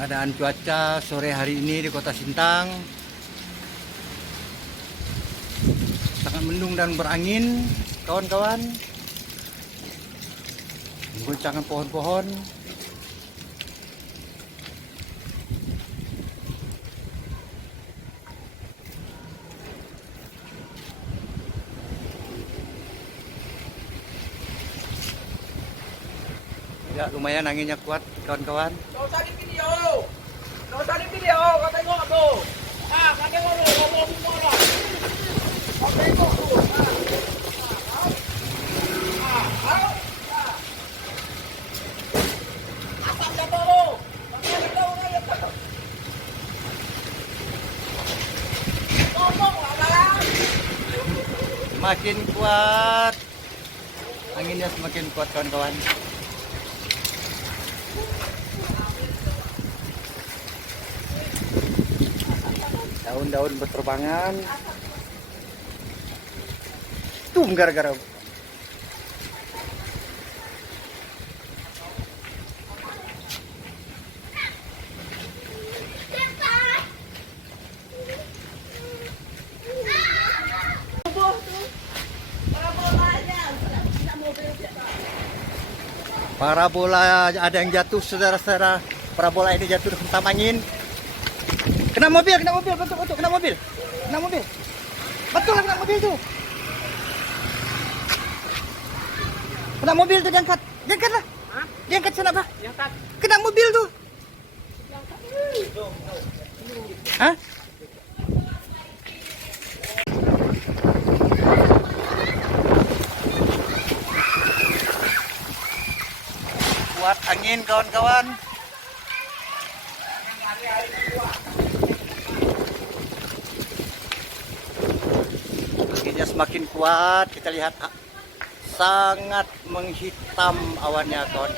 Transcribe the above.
Keadaan cuaca sore hari ini di Kota Sintang sangat mendung dan berangin, kawan-kawan. Goncangan pohon-pohon. Ya, lumayan anginnya kuat, kawan-kawan. Nggak usah di video. Nggak usah di video. Kau tengok tuh. Ah, kau tengok tuh. Kau mau semua lah. Kau tengok tuh. Asap jatuh tuh. Makanya tahu nggak ya? Ngomong lah, bang. Semakin kuat. Anginnya semakin kuat, kawan-kawan. Daun-daun berterbangan. Tum gara-gara parabola ada yang jatuh, saudara-saudara. Parabola ini jatuh hentam angin. Kena mobil, betul, kena mobil. Betul kena mobil tuh. Kena mobil tuh, diangkat lah. Hah? Diangkat sana, Pak. Diangkat. Kena mobil tuh. Hah? Kuat angin, kawan-kawan. Anginnya semakin kuat, kita lihat sangat menghitam awannya, kawan-kawan.